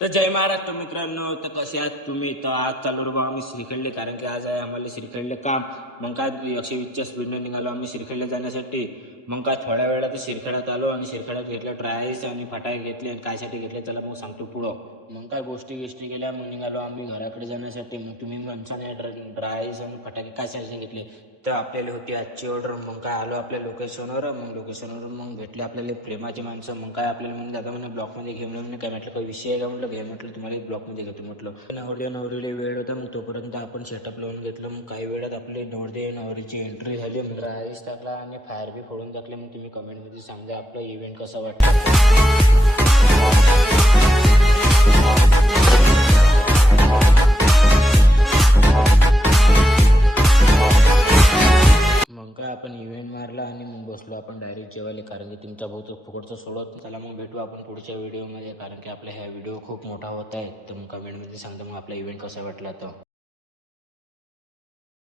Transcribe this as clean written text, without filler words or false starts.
तर जय महाराष्ट्र मित्रांनो. तर कसे आहात तुम्ही? तर आज चालू रे आम्ही श्रीखंडले, कारण की आज आहे आम्हाला श्रीखंडले काम. मग काय 120च्या स्पीडने निघालो आम्ही श्रीखंडले जाण्यासाठी. मग काय थोड्या वेळात शिरखेड्यात आलो आणि शिरखेड्यात घेतलं ट्रायस आणि फटाके घेतले. आणि कायसाठी घेतले त्याला मग सांगतो पुढं. मग काय गोष्टी केल्या. मग निघालो आम्ही घराकडे जाण्यासाठी. मग तुम्ही म्हणसाने ड्रायस आणि फटाके कायसाठी घेतले, तर आपल्याला होती आजची ऑर्डर. मग काय आलो आपल्या लोकेशनवर. मग लोकेशनवर मग भेटले आपल्याला प्रेमाची माणसं. मग काय आपल्याला म्हणून दादा म्हणे ब्लॉकमध्ये घेऊन म्हणे. काय म्हटलं काही विषय आहे का म्हटलं. घे म्हटलं तुम्हाला ब्लॉकमध्ये घेतो म्हटलं. नवरीला वेळ होता. मग तोपर्यंत आपण सेटअप लावून घेतलं. मग काही वेळात आपली नवरीची एंट्री झाली. मग राईस टाकला आणि फायर बी फोडून टाकले. मग तुम्ही कमेंटमध्ये सांगा आपलं इव्हेंट कसा वाटतं. मग काय आपण इव्हेंट मारला आणि मग बसलो आपण डायरेक्ट जेवायला, कारण की तुमचा भाऊ फुकटचं सोडत. चला मग भेटू आपण पुढच्या व्हिडिओमध्ये, कारण की आपला ह्या व्हिडिओ खूप मोठा होत आहे. तर मग कमेंटमध्ये सांगता मग आपला इव्हेंट कसा वाटला तर.